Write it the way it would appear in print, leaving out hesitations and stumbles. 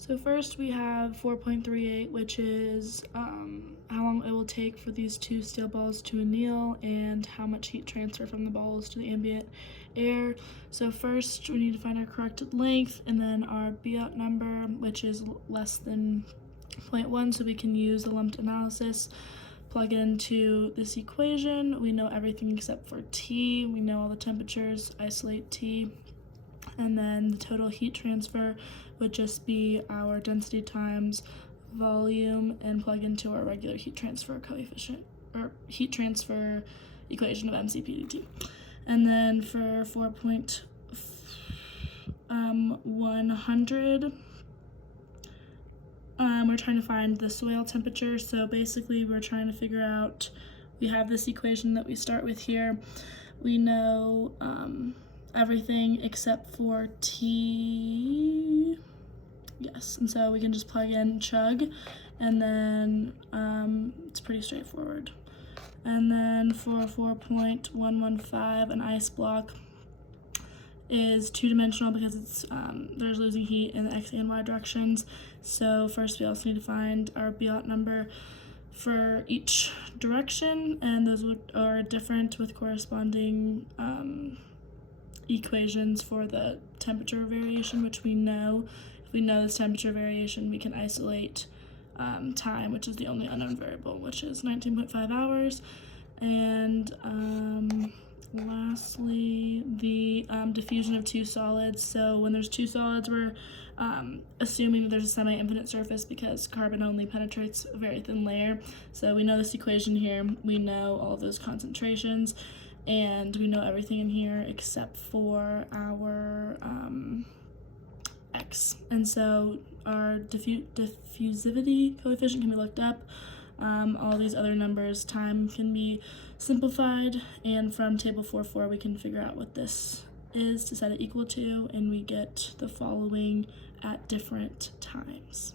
So first we have 4.38, which is how long it will take for these two steel balls to anneal and how much heat transfer from the balls to the ambient air. So first we need to find our corrected length and then our Biot number, which is less than 0.1, so we can use the lumped analysis. Plug into this equation. We know everything except for T. We know all the temperatures, isolate T. And then the total heat transfer would just be our density times volume and plug into our regular heat transfer coefficient or heat transfer equation of mCp/dt. And then for 4.100, we're trying to find the soil temperature. So basically we're trying to figure out, we have this equation that we start with here. We know everything except for T. Yes, and so we can just plug in chug, and then it's pretty straightforward. And then for 4.115, an ice block is two-dimensional because it's there's losing heat in the x and y directions. So first we also need to find our Biot number for each direction, and those are different with corresponding equations for the temperature variation, which we know. If we know this temperature variation, we can isolate time, which is the only unknown variable, which is 19.5 hours. And lastly, the diffusion of two solids. So when there's two solids, we're assuming that there's a semi-infinite surface because carbon only penetrates a very thin layer. So we know this equation here, we know all of those concentrations, and we know everything in here except for our x. And so our diffusivity coefficient can be looked up. All these other numbers, time can be simplified, and from table 4.4 we can figure out what this is to set it equal to, and we get the following at different times.